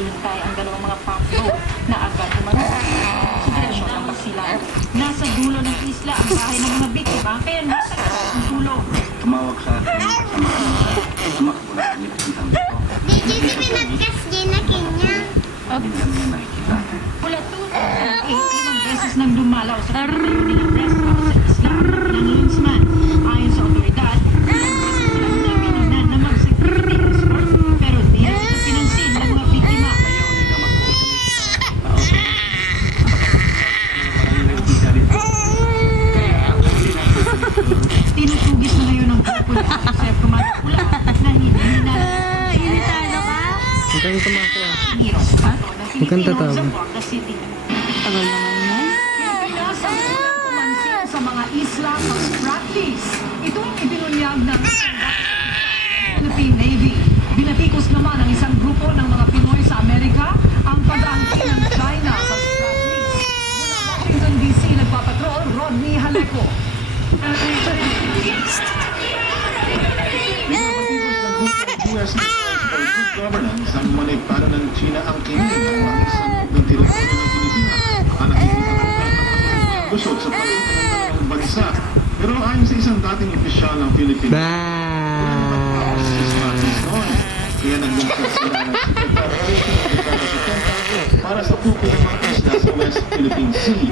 Naghihintay ang dalawang mga pakto na agad umalis sa direksyon ng basilan. Nasa dulo ng isla ang bahay ng mga biktima kaya nasa ang tulong. Tumawag sa akin yung kasama. Tumakbo na kami puntang dito. Did you see pinagkas din na kanya? Hindi namin nakikita. Mula 2008, 5 beses nang dumalaw sa nilang rest house sa isla ng Lunsman. Ayon sa otoridad, nagdamininan na mag-security escort pero di rin ito pinansin ng mga biktima. Ayaw nila mag-cooperate sa tao. Parang nakikita dito. Kaya ako hindi natin. Tinutugis na ngayon ng grupo ni Joseph Kumatula na hindi na Iritado ka? Huwag kang tumako ah. Niro sa pato ng Huwag kang Pilipino tatawa. sa Zamboanga City. Tagal naman yan. Pilipinas ang unang pumansin sa mga isla sa Spratlys. Ito ang ibinunyag ng Philippine Navy. Binatikos naman ang isang grupo ng mga Pinoy sa Amerika ang pag-aangkin ng China sa Spratlys. Mula Washington DC, nagpapatrol Rodney Haleco. US for good governance ang monetaro ng China ang kinin ng mga isang ng teritoryo ng Pilipinas na nakikita ng kusot sa pagitan ng dalawang bansa. Pero ayon sa isang dating opisyal ng Philippines, kaya nagbunsod sila ng Secretary of State para sa tukoy ng mga isla sa West Philippine Sea.